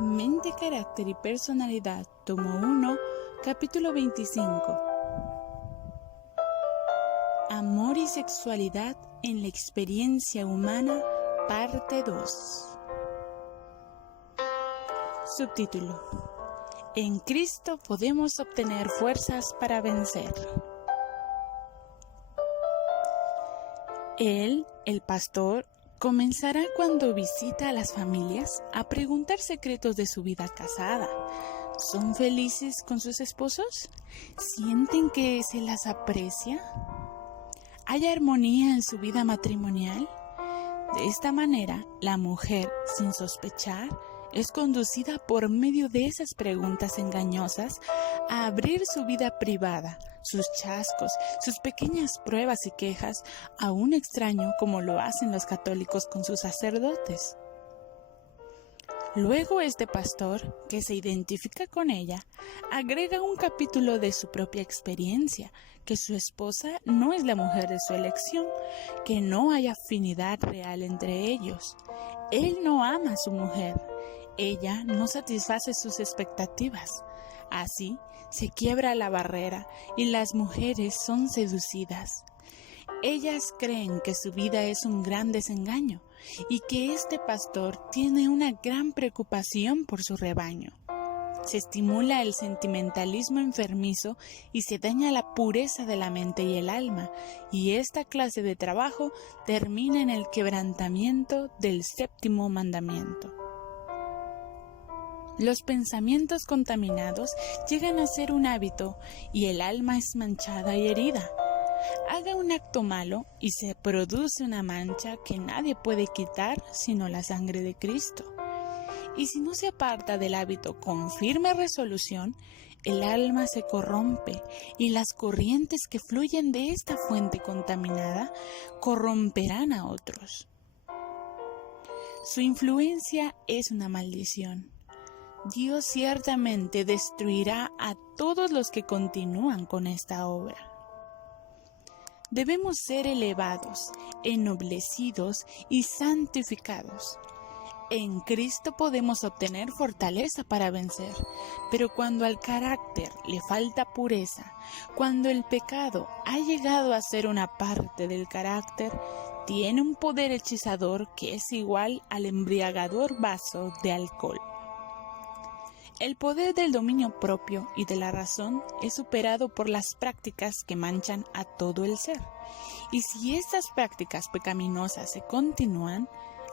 Mente, carácter y personalidad, tomo 1, capítulo 25. Amor y sexualidad en la experiencia humana, parte 2. Subtítulo: En Cristo podemos obtener fuerzas para vencer. Él, el pastor, comenzará cuando visita a las familias a preguntar secretos de su vida casada. ¿Son felices con sus esposos? ¿Sienten que se las aprecia? ¿Hay armonía en su vida matrimonial? De esta manera, la mujer, sin sospechar, es conducida por medio de esas preguntas engañosas a abrir su vida privada, sus chascos, sus pequeñas pruebas y quejas a un extraño, como lo hacen los católicos con sus sacerdotes. Luego este pastor, que se identifica con ella, agrega un capítulo de su propia experiencia, que su esposa no es la mujer de su elección, que no hay afinidad real entre ellos. Él no ama a su mujer, ella no satisface sus expectativas. Así se quiebra la barrera y las mujeres son seducidas. Ellas creen que su vida es un gran desengaño y que este pastor tiene una gran preocupación por su rebaño. Se estimula el sentimentalismo enfermizo y se daña la pureza de la mente y el alma, y esta clase de trabajo termina en el quebrantamiento del séptimo mandamiento. Los pensamientos contaminados llegan a ser un hábito y el alma es manchada y herida. Haga un acto malo y se produce una mancha que nadie puede quitar sino la sangre de Cristo. Y si no se aparta del hábito con firme resolución, el alma se corrompe y las corrientes que fluyen de esta fuente contaminada corromperán a otros. Su influencia es una maldición. Dios ciertamente destruirá a todos los que continúan con esta obra. Debemos ser elevados, ennoblecidos y santificados. En Cristo podemos obtener fortaleza para vencer, pero cuando al carácter le falta pureza, cuando el pecado ha llegado a ser una parte del carácter, tiene un poder hechizador que es igual al embriagador vaso de alcohol. El poder del dominio propio y de la razón es superado por las prácticas que manchan a todo el ser. Y si estas prácticas pecaminosas se continúan,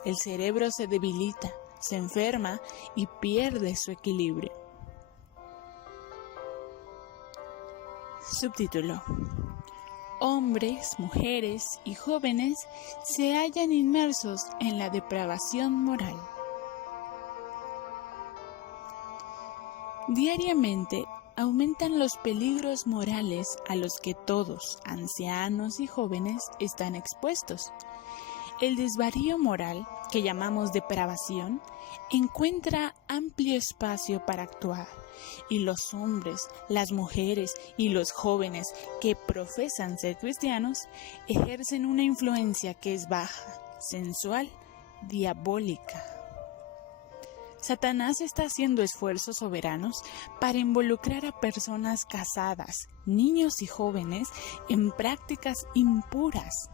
el cerebro se debilita, se enferma y pierde su equilibrio. Subtítulo: Hombres, mujeres y jóvenes se hallan inmersos en la depravación moral. Diariamente aumentan los peligros morales a los que todos, ancianos y jóvenes, están expuestos. El desvarío moral, que llamamos depravación, encuentra amplio espacio para actuar, y los hombres, las mujeres y los jóvenes que profesan ser cristianos ejercen una influencia que es baja, sensual, diabólica. Satanás está haciendo esfuerzos soberanos para involucrar a personas casadas, niños y jóvenes en prácticas impuras.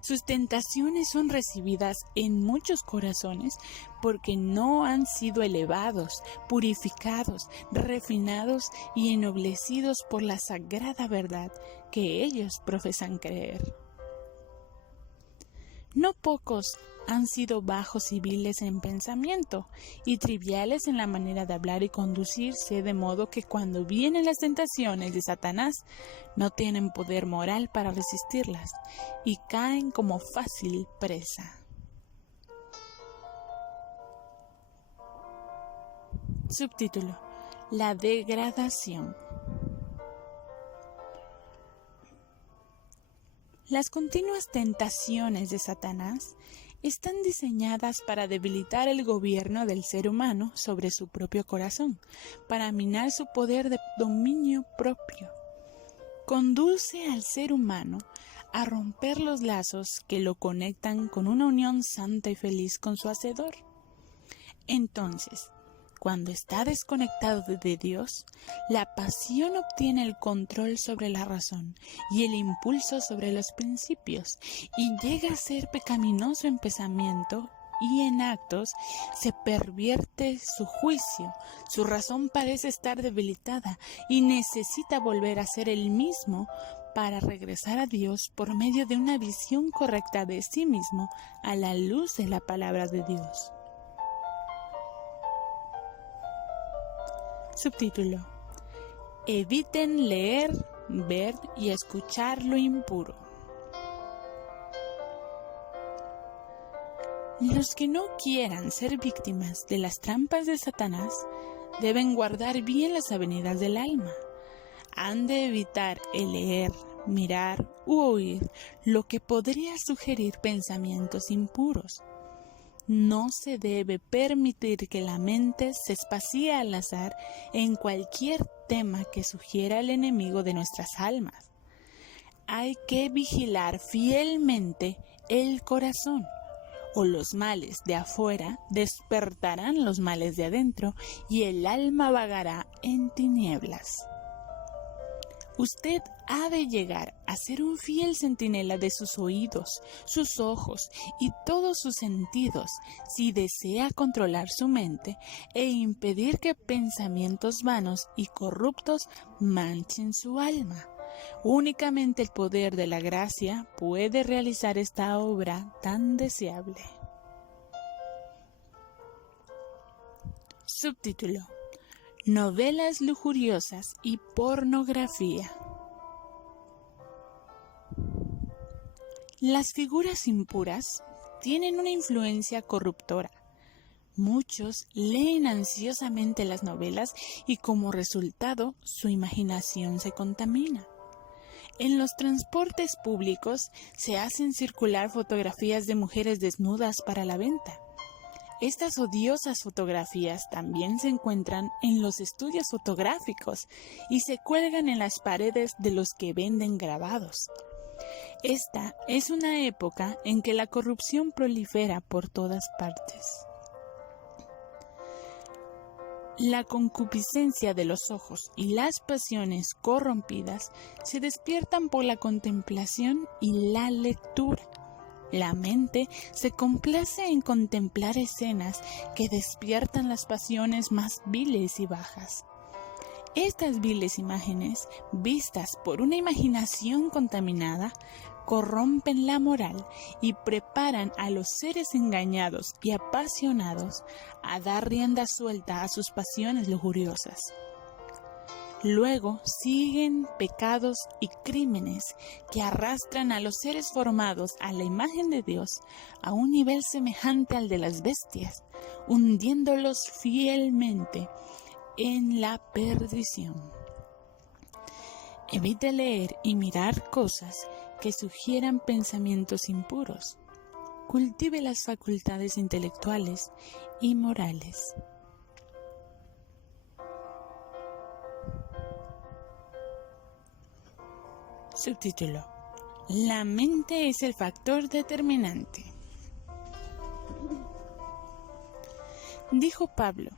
Sus tentaciones son recibidas en muchos corazones porque no han sido elevados, purificados, refinados y ennoblecidos por la sagrada verdad que ellos profesan creer. No pocos han sido bajos y viles en pensamiento y triviales en la manera de hablar y conducirse, de modo que cuando vienen las tentaciones de Satanás no tienen poder moral para resistirlas y caen como fácil presa. Subtítulo: La degradación. Las continuas tentaciones de Satanás están diseñadas para debilitar el gobierno del ser humano sobre su propio corazón, para minar su poder de dominio propio. Conduce al ser humano a romper los lazos que lo conectan con una unión santa y feliz con su Hacedor. Entonces, Cuando está desconectado de Dios, la pasión obtiene el control sobre la razón y el impulso sobre los principios, y llega a ser pecaminoso en pensamiento y en actos. Se pervierte su juicio, su razón parece estar debilitada y necesita volver a ser el mismo para regresar a Dios por medio de una visión correcta de sí mismo a la luz de la palabra de Dios. Subtítulo: Eviten leer, ver y escuchar lo impuro. Los que no quieran ser víctimas de las trampas de Satanás deben guardar bien las avenidas del alma. Han de evitar el leer, mirar u oír lo que podría sugerir pensamientos impuros. No se debe permitir que la mente se espacie al azar en cualquier tema que sugiera el enemigo de nuestras almas. Hay que vigilar fielmente el corazón, o los males de afuera despertarán los males de adentro y el alma vagará en tinieblas. Usted ha de llegar a ser un fiel centinela de sus oídos, sus ojos y todos sus sentidos si desea controlar su mente e impedir que pensamientos vanos y corruptos manchen su alma. Únicamente el poder de la gracia puede realizar esta obra tan deseable. Subtítulo: Novelas lujuriosas y pornografía. Las figuras impuras tienen una influencia corruptora. Muchos leen ansiosamente las novelas y como resultado su imaginación se contamina. En los transportes públicos se hacen circular fotografías de mujeres desnudas para la venta. Estas odiosas fotografías también se encuentran en los estudios fotográficos y se cuelgan en las paredes de los que venden grabados. Esta es una época en que la corrupción prolifera por todas partes. La concupiscencia de los ojos y las pasiones corrompidas se despiertan por la contemplación y la lectura. La mente se complace en contemplar escenas que despiertan las pasiones más viles y bajas. Estas viles imágenes, vistas por una imaginación contaminada, corrompen la moral y preparan a los seres engañados y apasionados a dar rienda suelta a sus pasiones lujuriosas. Luego siguen pecados y crímenes que arrastran a los seres formados a la imagen de Dios a un nivel semejante al de las bestias, hundiéndolos fielmente en la perdición. Evite leer y mirar cosas que sugieran pensamientos impuros. Cultive las facultades intelectuales y morales. Subtítulo: La mente es el factor determinante. Dijo Pablo: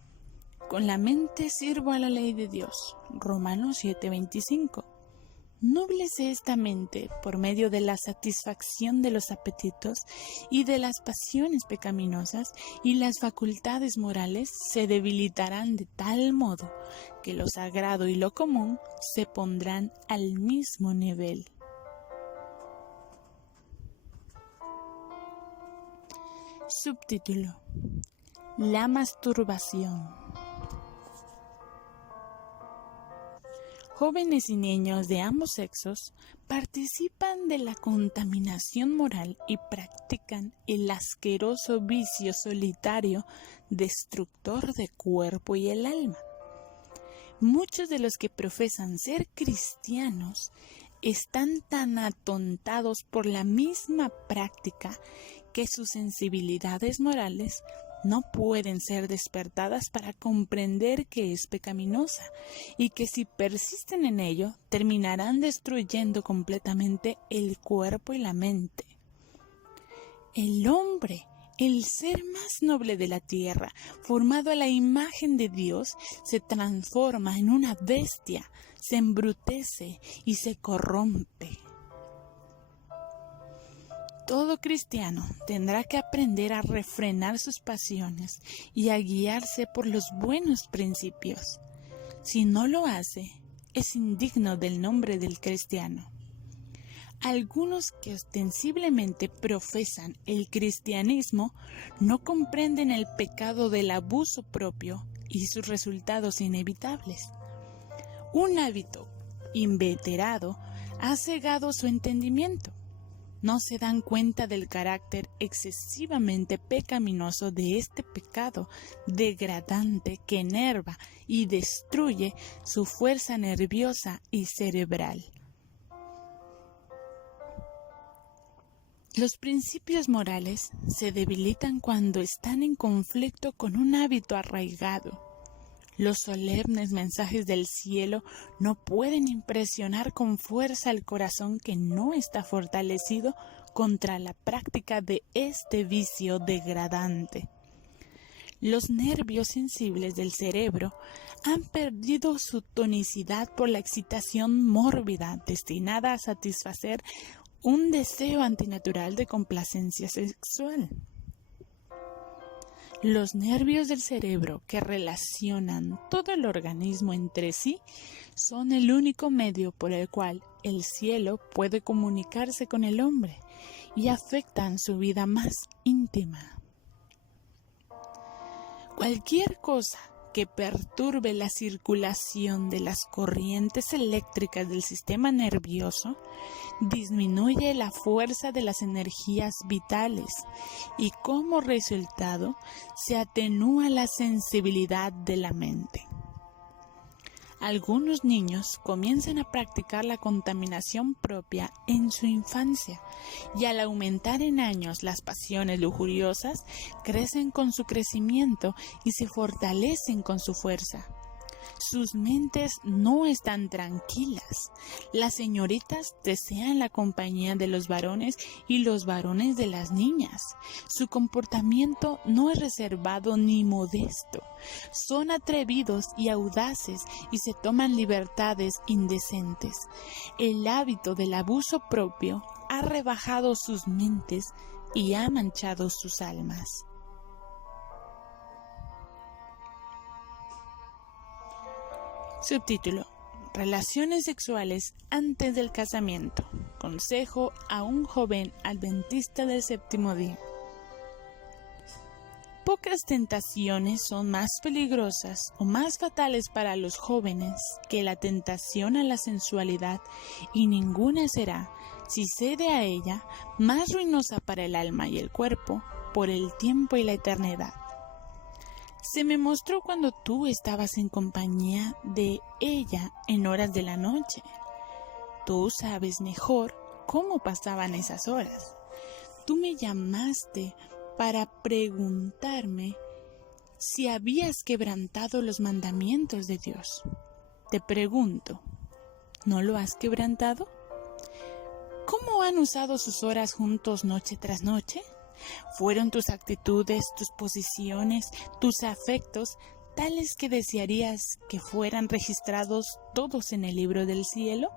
con la mente sirvo a la ley de Dios. Romanos 7:25. Núblese esta mente por medio de la satisfacción de los apetitos y de las pasiones pecaminosas, y las facultades morales se debilitarán de tal modo que lo sagrado y lo común se pondrán al mismo nivel. Subtítulo: La masturbación. Jóvenes y niños de ambos sexos participan de la contaminación moral y practican el asqueroso vicio solitario, destructor de cuerpo y el alma. Muchos de los que profesan ser cristianos están tan atontados por la misma práctica que sus sensibilidades morales no pueden ser despertadas para comprender que es pecaminosa y que si persisten en ello terminarán destruyendo completamente el cuerpo y la mente. El hombre El ser más noble de la tierra, formado a la imagen de Dios, se transforma en una bestia, se embrutece y se corrompe. Todo cristiano tendrá que aprender a refrenar sus pasiones y a guiarse por los buenos principios. Si no lo hace, es indigno del nombre del cristiano. Algunos que ostensiblemente profesan el cristianismo no comprenden el pecado del abuso propio y sus resultados inevitables. Un hábito inveterado ha cegado su entendimiento. No se dan cuenta del carácter excesivamente pecaminoso de este pecado degradante que enerva y destruye su fuerza nerviosa y cerebral. Los principios morales se debilitan cuando están en conflicto con un hábito arraigado. Los solemnes mensajes del cielo no pueden impresionar con fuerza al corazón que no está fortalecido contra la práctica de este vicio degradante. Los nervios sensibles del cerebro han perdido su tonicidad por la excitación mórbida destinada a satisfacer un deseo antinatural de complacencia sexual. Los nervios del cerebro que relacionan todo el organismo entre sí son el único medio por el cual el cielo puede comunicarse con el hombre y afectan su vida más íntima. Cualquier cosa que perturbe la circulación de las corrientes eléctricas del sistema nervioso disminuye la fuerza de las energías vitales y como resultado se atenúa la sensibilidad de la mente. Algunos niños comienzan a practicar la contaminación propia en su infancia y al aumentar en años las pasiones lujuriosas, crecen con su crecimiento y se fortalecen con su fuerza. Sus mentes no están tranquilas. Las señoritas desean la compañía de los varones y los varones de las niñas. Su comportamiento no es reservado ni modesto. Son atrevidos y audaces y se toman libertades indecentes. El hábito del abuso propio ha rebajado sus mentes y ha manchado sus almas. Subtítulo: Relaciones sexuales antes del casamiento. Consejo a un joven adventista del séptimo día. Pocas tentaciones son más peligrosas o más fatales para los jóvenes que la tentación a la sensualidad, y ninguna será, si cede a ella, más ruinosa para el alma y el cuerpo por el tiempo y la eternidad. Se me mostró cuando tú estabas en compañía de ella en horas de la noche. Tú sabes mejor cómo pasaban esas horas. Tú me llamaste para preguntarme si habías quebrantado los mandamientos de Dios. Te pregunto, ¿no lo has quebrantado? ¿Cómo han usado sus horas juntos noche tras noche? ¿Fueron tus actitudes, tus posiciones, tus afectos tales que desearías que fueran registrados todos en el libro del cielo?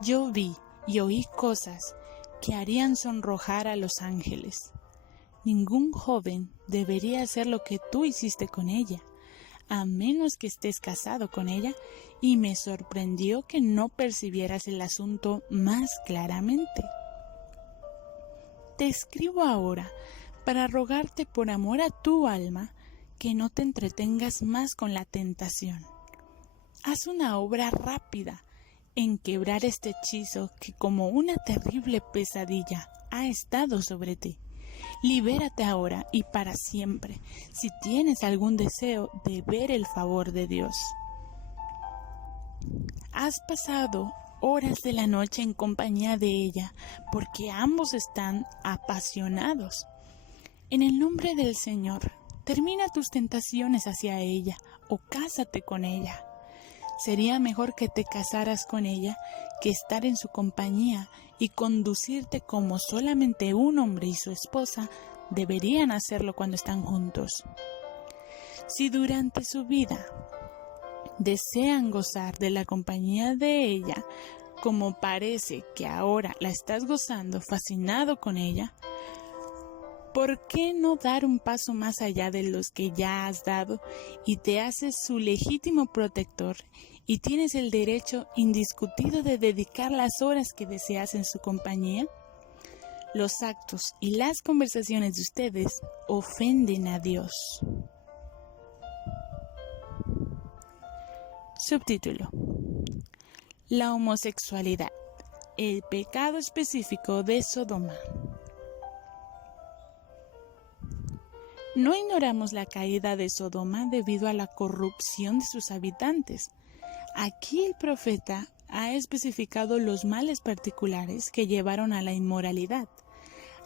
Yo vi y oí cosas que harían sonrojar a los ángeles. Ningún joven debería hacer lo que tú hiciste con ella, a menos que estés casado con ella, y me sorprendió que no percibieras el asunto más claramente. Te escribo ahora para rogarte por amor a tu alma que no te entretengas más con la tentación. Haz una obra rápida en quebrar este hechizo que como una terrible pesadilla ha estado sobre ti. Libérate ahora y para siempre, si tienes algún deseo de ver el favor de Dios. Has pasado horas de la noche en compañía de ella, porque ambos están apasionados. En el nombre del Señor, termina tus tentaciones hacia ella o cásate con ella. Sería mejor que te casaras con ella que estar en su compañía y conducirte como solamente un hombre y su esposa deberían hacerlo cuando están juntos. Si durante su vida desean gozar de la compañía de ella, como parece que ahora la estás gozando, fascinado con ella, ¿por qué no dar un paso más allá de los que ya has dado y te haces su legítimo protector y tienes el derecho indiscutido de dedicar las horas que deseas en su compañía? Los actos y las conversaciones de ustedes ofenden a Dios. Subtítulo: La homosexualidad, el pecado específico de Sodoma. No ignoramos la caída de Sodoma debido a la corrupción de sus habitantes. Aquí el profeta ha especificado los males particulares que llevaron a la inmoralidad.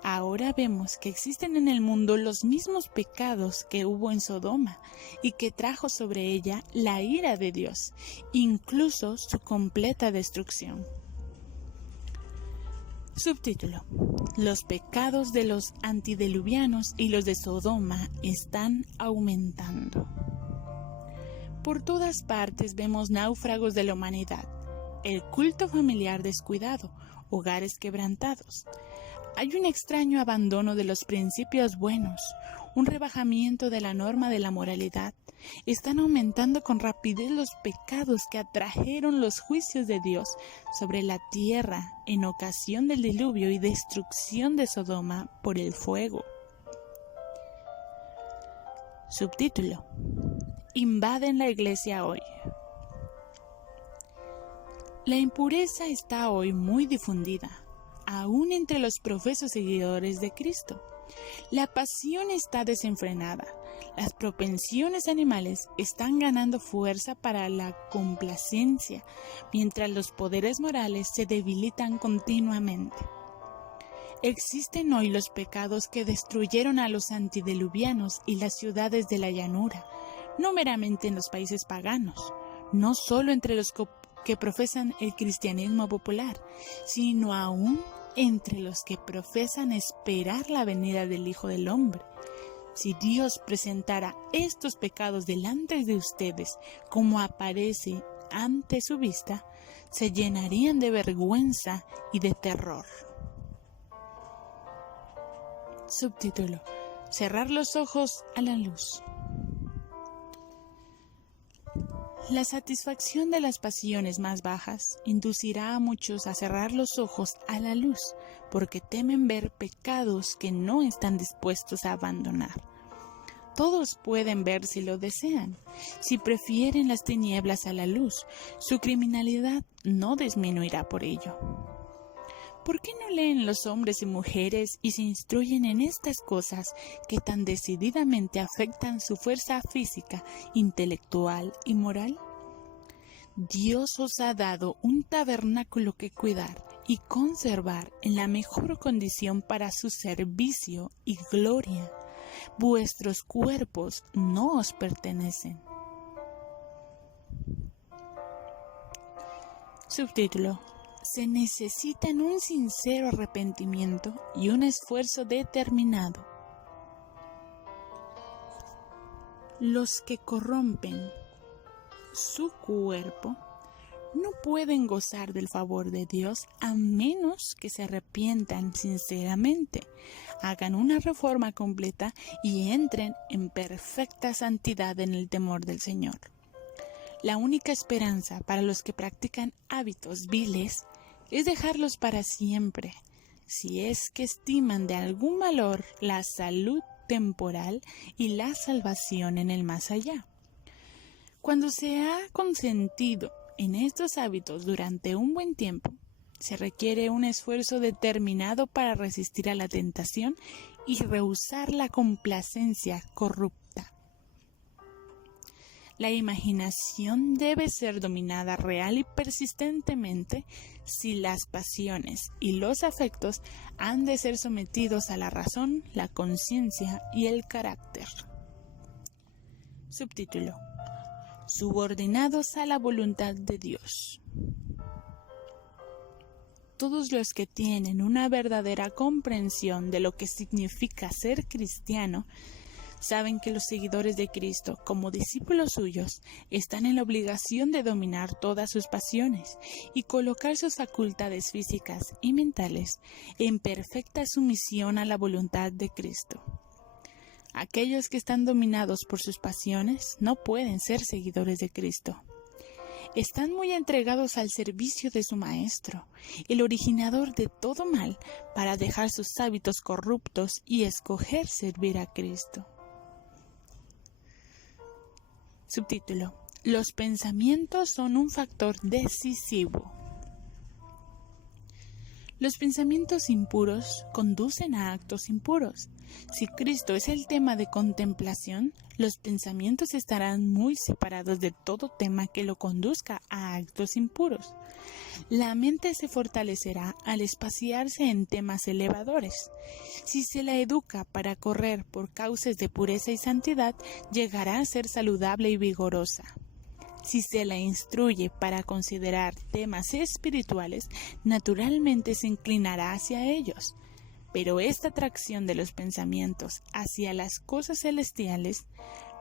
Ahora vemos que existen en el mundo los mismos pecados que hubo en Sodoma y que trajo sobre ella la ira de Dios, incluso su completa destrucción. Subtítulo: Los pecados de los antediluvianos y los de Sodoma están aumentando. Por todas partes vemos náufragos de la humanidad, el culto familiar descuidado, hogares quebrantados. Hay un extraño abandono de los principios buenos, un rebajamiento de la norma de la moralidad. Están aumentando con rapidez los pecados que atrajeron los juicios de Dios sobre la tierra en ocasión del diluvio y destrucción de Sodoma por el fuego. Subtítulo: Invaden la iglesia hoy. La impureza está hoy muy difundida, aún entre los profesos seguidores de Cristo. La pasión está desenfrenada. Las propensiones animales están ganando fuerza para la complacencia, mientras los poderes morales se debilitan continuamente. Existen hoy los pecados que destruyeron a los antediluvianos y las ciudades de la llanura, no meramente en los países paganos, no solo entre los que profesan el cristianismo popular, sino aún entre los que profesan esperar la venida del Hijo del Hombre. Si Dios presentara estos pecados delante de ustedes como aparece ante su vista, se llenarían de vergüenza y de terror. Subtítulo: Cerrar los ojos a la luz. La satisfacción de las pasiones más bajas inducirá a muchos a cerrar los ojos a la luz, porque temen ver pecados que no están dispuestos a abandonar. Todos pueden ver si lo desean. Si prefieren las tinieblas a la luz, su criminalidad no disminuirá por ello. ¿Por qué no leen los hombres y mujeres y se instruyen en estas cosas que tan decididamente afectan su fuerza física, intelectual y moral? Dios os ha dado un tabernáculo que cuidar y conservar en la mejor condición para su servicio y gloria. Vuestros cuerpos no os pertenecen. Subtítulo: Se necesitan un sincero arrepentimiento y un esfuerzo determinado. Los que corrompen su cuerpo no pueden gozar del favor de Dios a menos que se arrepientan sinceramente, hagan una reforma completa y entren en perfecta santidad en el temor del Señor. La única esperanza para los que practican hábitos viles es dejarlos para siempre, si es que estiman de algún valor la salud temporal y la salvación en el más allá. Cuando se ha consentido en estos hábitos durante un buen tiempo, se requiere un esfuerzo determinado para resistir a la tentación y rehusar la complacencia corrupta. La imaginación debe ser dominada real y persistentemente si las pasiones y los afectos han de ser sometidos a la razón, la conciencia y el carácter. Subtítulo: Subordinados a la voluntad de Dios. todos los que tienen una verdadera comprensión de lo que significa ser cristiano, saben que los seguidores de Cristo, como discípulos suyos, están en la obligación de dominar todas sus pasiones y colocar sus facultades físicas y mentales en perfecta sumisión a la voluntad de Cristo. Aquellos que están dominados por sus pasiones no pueden ser seguidores de Cristo. Están muy entregados al servicio de su Maestro, el originador de todo mal, para dejar sus hábitos corruptos y escoger servir a Cristo. Subtítulo: Los pensamientos son un factor decisivo. Los pensamientos impuros conducen a actos impuros. Si Cristo es el tema de contemplación, los pensamientos estarán muy separados de todo tema que lo conduzca a actos impuros. La mente se fortalecerá al espaciarse en temas elevadores. Si se la educa para correr por cauces de pureza y santidad, llegará a ser saludable y vigorosa. Si se la instruye para considerar temas espirituales, naturalmente se inclinará hacia ellos. Pero esta atracción de los pensamientos hacia las cosas celestiales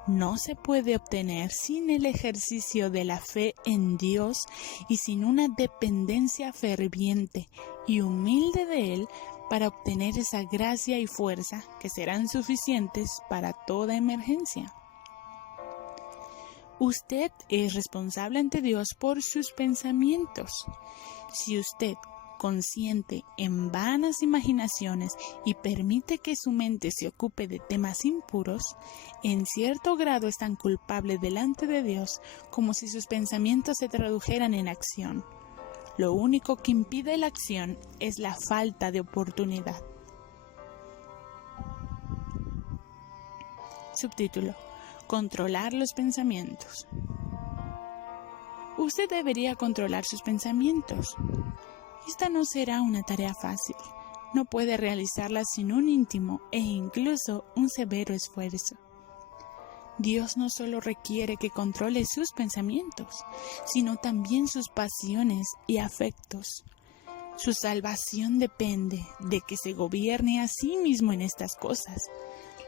no se puede obtener sin el ejercicio de la fe en Dios y sin una dependencia ferviente y humilde de Él para obtener esa gracia y fuerza que serán suficientes para toda emergencia. Usted es responsable ante Dios por sus pensamientos. Si usted consiente en vanas imaginaciones y permite que su mente se ocupe de temas impuros, en cierto grado es tan culpable delante de Dios como si sus pensamientos se tradujeran en acción. Lo único que impide la acción es la falta de oportunidad. Subtítulo: Controlar los pensamientos. Usted debería controlar sus pensamientos. Esta no será una tarea fácil. No puede realizarla sin un íntimo e incluso un severo esfuerzo. Dios no solo requiere que controle sus pensamientos, sino también sus pasiones y afectos. Su salvación depende de que se gobierne a sí mismo en estas cosas.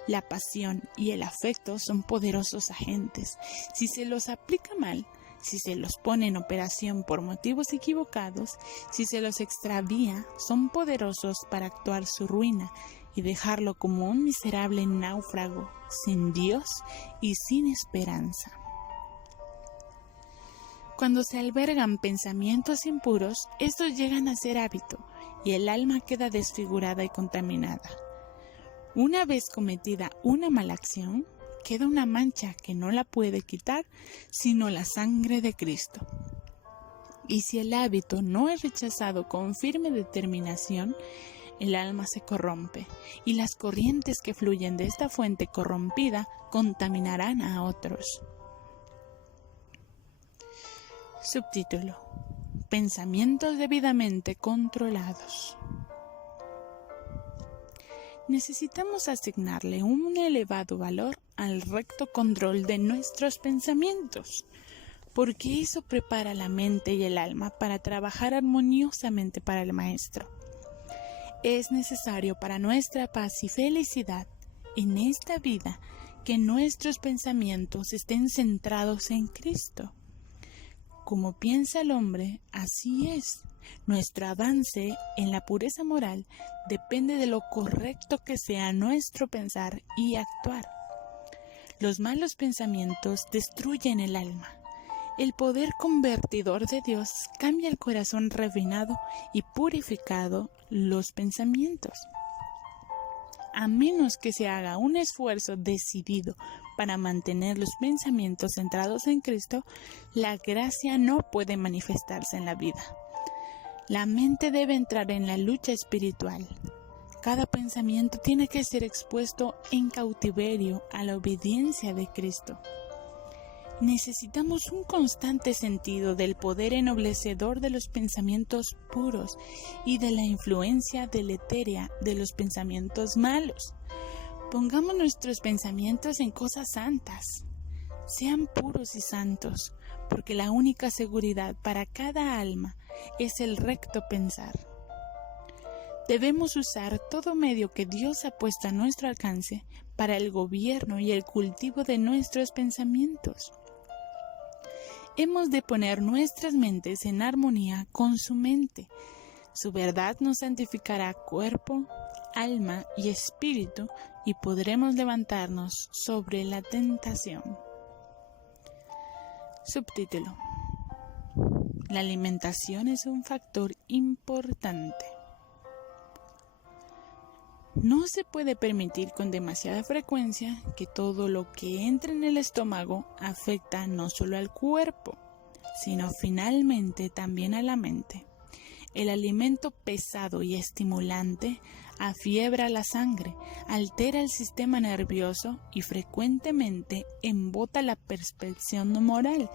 La pasión y el afecto son poderosos agentes. Si se los aplica mal, si se los pone en operación por motivos equivocados, si se los extravía, son poderosos para actuar su ruina y dejarlo como un miserable náufrago, sin Dios y sin esperanza. Cuando se albergan pensamientos impuros, estos llegan a ser hábito y el alma queda desfigurada y contaminada. Una vez cometida una mala acción, queda una mancha que no la puede quitar sino la sangre de Cristo. Y si el hábito no es rechazado con firme determinación, el alma se corrompe y las corrientes que fluyen de esta fuente corrompida contaminarán a otros. Subtítulo: Pensamientos debidamente controlados. Necesitamos asignarle un elevado valor al recto control de nuestros pensamientos, porque eso prepara la mente y el alma para trabajar armoniosamente para el Maestro. Es necesario para nuestra paz y felicidad en esta vida que nuestros pensamientos estén centrados en Cristo. Como piensa el hombre, así es. Nuestro avance en la pureza moral depende de lo correcto que sea nuestro pensar y actuar. Los malos pensamientos destruyen el alma. El poder convertidor de Dios cambia el corazón refinado y purificado los pensamientos. A menos que se haga un esfuerzo decidido para mantener los pensamientos centrados en Cristo, la gracia no puede manifestarse en la vida. La mente debe entrar en la lucha espiritual. Cada pensamiento tiene que ser expuesto en cautiverio a la obediencia de Cristo. Necesitamos un constante sentido del poder ennoblecedor de los pensamientos puros y de la influencia deletérea de los pensamientos malos. Pongamos nuestros pensamientos en cosas santas. Sean puros y santos, porque la única seguridad para cada alma es el recto pensar. Debemos usar todo medio que Dios ha puesto a nuestro alcance para el gobierno y el cultivo de nuestros pensamientos. Hemos de poner nuestras mentes en armonía con su mente. Su verdad nos santificará cuerpo, alma y espíritu y podremos levantarnos sobre la tentación. Subtítulo: La alimentación es un factor importante. No se puede permitir con demasiada frecuencia que todo lo que entra en el estómago afecta no solo al cuerpo, sino finalmente también a la mente. El alimento pesado y estimulante afiebra la sangre, altera el sistema nervioso y frecuentemente embota la percepción moral,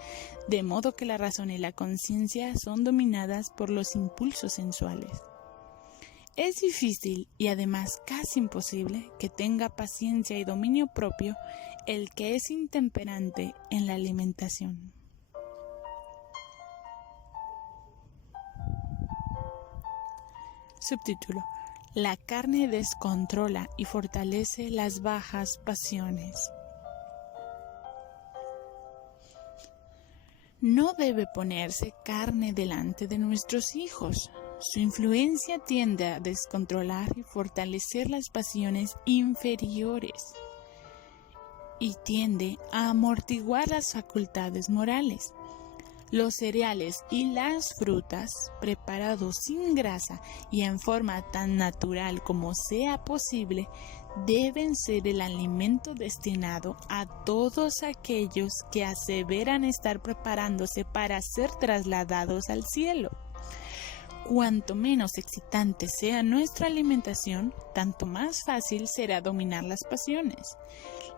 de modo que la razón y la conciencia son dominadas por los impulsos sensuales. Es difícil y además casi imposible que tenga paciencia y dominio propio el que es intemperante en la alimentación. Subtítulo: La carne descontrola y fortalece las bajas pasiones. No debe ponerse carne delante de nuestros hijos. Su influencia tiende a descontrolar y fortalecer las pasiones inferiores y tiende a amortiguar las facultades morales. Los cereales y las frutas, preparados sin grasa y en forma tan natural como sea posible, deben ser el alimento destinado a todos aquellos que aseveran estar preparándose para ser trasladados al cielo. Cuanto menos excitante sea nuestra alimentación, tanto más fácil será dominar las pasiones.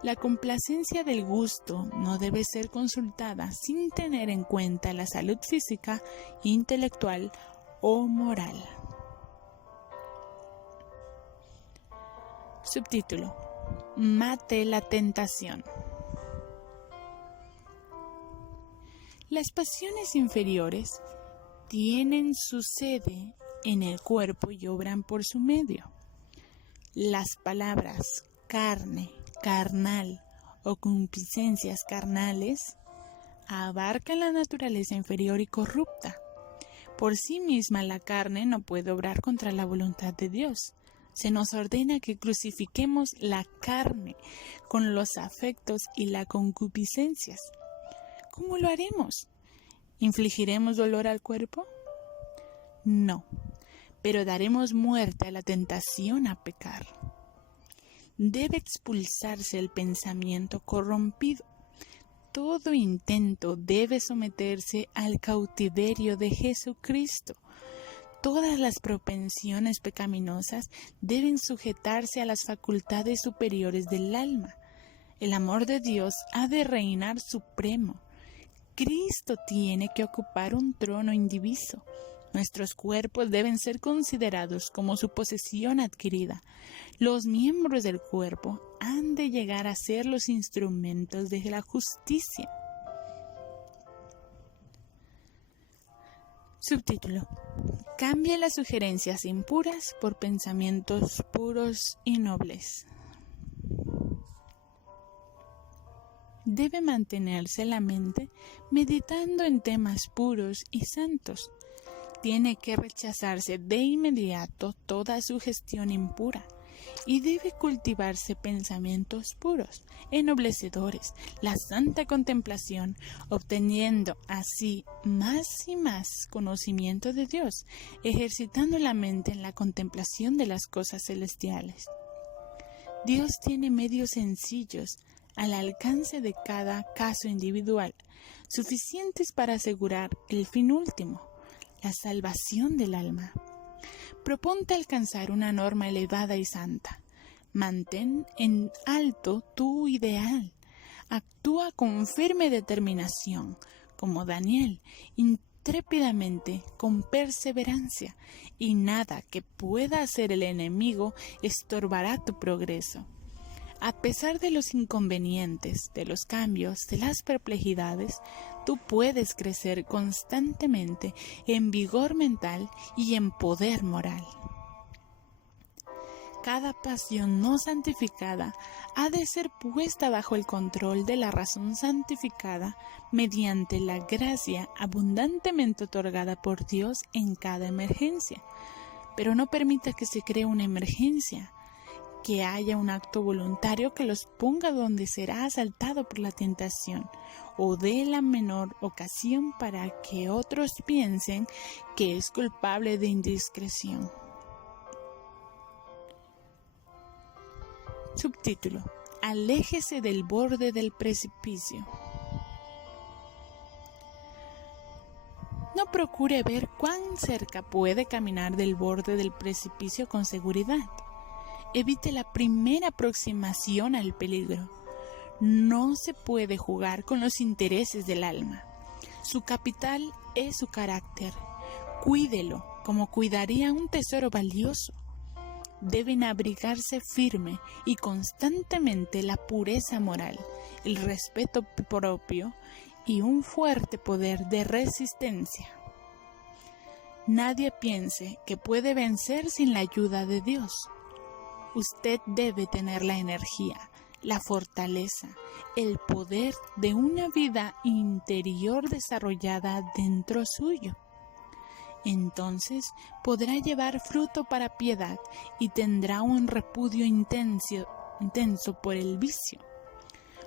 La complacencia del gusto no debe ser consultada sin tener en cuenta la salud física, intelectual o moral. Subtítulo: Mate la tentación. Las pasiones inferiores tienen su sede en el cuerpo y obran por su medio. Las palabras carne, carnal o concupiscencias carnales abarcan la naturaleza inferior y corrupta. Por sí misma la carne no puede obrar contra la voluntad de Dios. Se nos ordena que crucifiquemos la carne con los afectos y las concupiscencias. ¿Cómo lo haremos? ¿Infligiremos dolor al cuerpo? No, pero daremos muerte a la tentación a pecar. Debe expulsarse el pensamiento corrompido. Todo intento debe someterse al cautiverio de Jesucristo. Todas las propensiones pecaminosas deben sujetarse a las facultades superiores del alma. El amor de Dios ha de reinar supremo. Cristo tiene que ocupar un trono indiviso. Nuestros cuerpos deben ser considerados como su posesión adquirida. Los miembros del cuerpo han de llegar a ser los instrumentos de la justicia. Subtítulo: Cambia las sugerencias impuras por pensamientos puros y nobles. Debe mantenerse la mente meditando en temas puros y santos. Tiene que rechazarse de inmediato toda sugestión impura y debe cultivarse pensamientos puros, ennoblecedores, la santa contemplación, obteniendo así más y más conocimiento de Dios, ejercitando la mente en la contemplación de las cosas celestiales. Dios tiene medios sencillos al alcance de cada caso individual, suficientes para asegurar el fin último, la salvación del alma. Proponte alcanzar una norma elevada y santa. Mantén en alto tu ideal. Actúa con firme determinación, como Daniel, intrépidamente, con perseverancia, y nada que pueda hacer el enemigo estorbará tu progreso. A pesar de los inconvenientes, de los cambios, de las perplejidades, tú puedes crecer constantemente en vigor mental y en poder moral. Cada pasión no santificada ha de ser puesta bajo el control de la razón santificada mediante la gracia abundantemente otorgada por Dios en cada emergencia. Pero no permita que se cree una emergencia, que haya un acto voluntario que los ponga donde será asaltado por la tentación, o dé la menor ocasión para que otros piensen que es culpable de indiscreción. Subtítulo: Aléjese del borde del precipicio. No procure ver cuán cerca puede caminar del borde del precipicio con seguridad. Evite la primera aproximación al peligro. No se puede jugar con los intereses del alma. Su capital es su carácter. Cuídelo como cuidaría un tesoro valioso. Deben abrigarse firme y constantemente la pureza moral, el respeto propio y un fuerte poder de resistencia. Nadie piense que puede vencer sin la ayuda de Dios. Usted debe tener la energía, la fortaleza, el poder de una vida interior desarrollada dentro suyo. Entonces podrá llevar fruto para piedad y tendrá un repudio intenso por el vicio.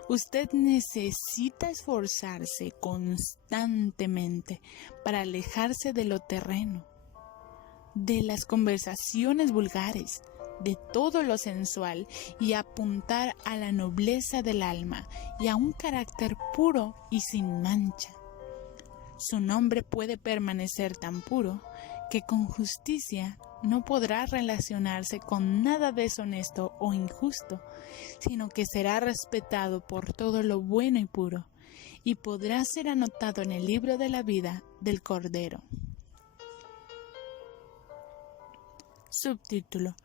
Usted necesita esforzarse constantemente para alejarse de lo terreno, de las conversaciones vulgares, de todo lo sensual y apuntar a la nobleza del alma y a un carácter puro y sin mancha. Su nombre puede permanecer tan puro que con justicia no podrá relacionarse con nada deshonesto o injusto, sino que será respetado por todo lo bueno y puro, y podrá ser anotado en el libro de la vida del Cordero. Subtítulo: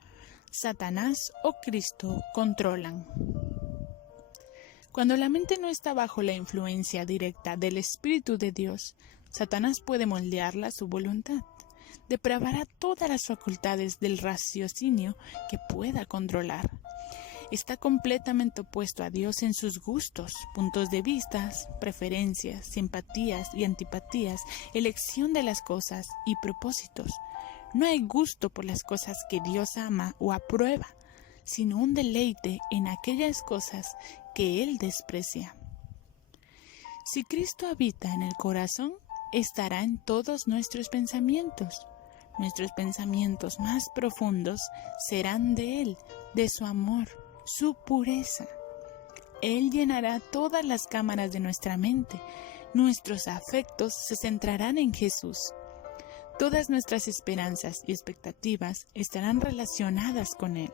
Satanás o Cristo controlan. Cuando la mente no está bajo la influencia directa del Espíritu de Dios, Satanás puede moldearla a su voluntad. Depravará todas las facultades del raciocinio que pueda controlar. Está completamente opuesto a Dios en sus gustos, puntos de vista, preferencias, simpatías y antipatías, elección de las cosas y propósitos. No hay gusto por las cosas que Dios ama o aprueba, sino un deleite en aquellas cosas que Él desprecia. Si Cristo habita en el corazón, estará en todos nuestros pensamientos. Nuestros pensamientos más profundos serán de Él, de su amor, su pureza. Él llenará todas las cámaras de nuestra mente. Nuestros afectos se centrarán en Jesús. Todas nuestras esperanzas y expectativas estarán relacionadas con Él.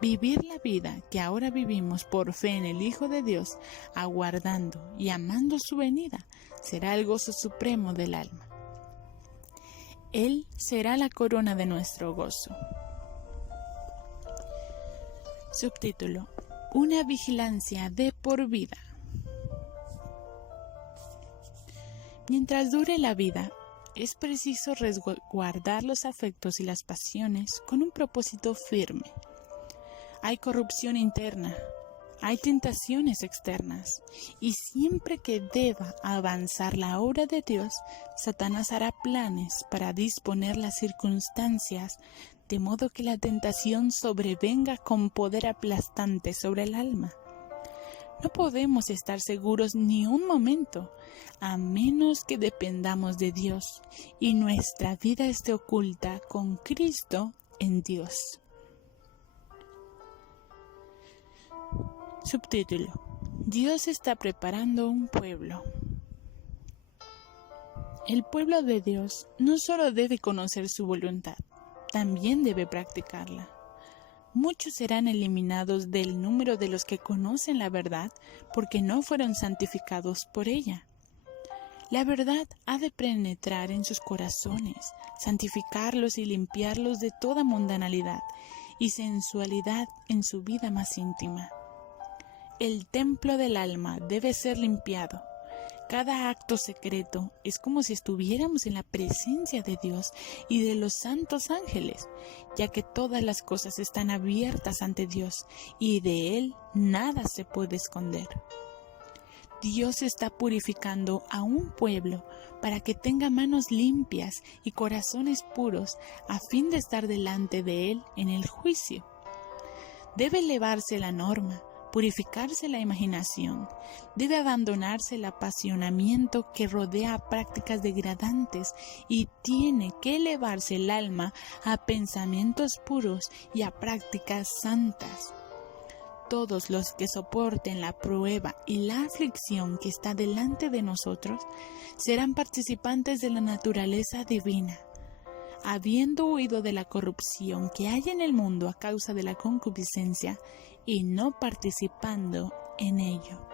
Vivir la vida que ahora vivimos por fe en el Hijo de Dios, aguardando y amando su venida, será el gozo supremo del alma. Él será la corona de nuestro gozo. Subtítulo: Una vigilancia de por vida. Mientras dure la vida, es preciso resguardar los afectos y las pasiones con un propósito firme. Hay corrupción interna, hay tentaciones externas, y siempre que deba avanzar la obra de Dios, Satanás hará planes para disponer las circunstancias, de modo que la tentación sobrevenga con poder aplastante sobre el alma. No podemos estar seguros ni un momento, a menos que dependamos de Dios y nuestra vida esté oculta con Cristo en Dios. Subtítulo: Dios está preparando un pueblo. El pueblo de Dios no solo debe conocer su voluntad, también debe practicarla. Muchos serán eliminados del número de los que conocen la verdad porque no fueron santificados por ella. La verdad ha de penetrar en sus corazones, santificarlos y limpiarlos de toda mundanalidad y sensualidad en su vida más íntima. El templo del alma debe ser limpiado. Cada acto secreto es como si estuviéramos en la presencia de Dios y de los santos ángeles, ya que todas las cosas están abiertas ante Dios y de Él nada se puede esconder. Dios está purificando a un pueblo para que tenga manos limpias y corazones puros a fin de estar delante de Él en el juicio. Debe elevarse la norma, purificarse la imaginación, debe abandonarse el apasionamiento que rodea prácticas degradantes y tiene que elevarse el alma a pensamientos puros y a prácticas santas. Todos los que soporten la prueba y la aflicción que está delante de nosotros serán participantes de la naturaleza divina, habiendo huido de la corrupción que hay en el mundo a causa de la concupiscencia y no participando en ello.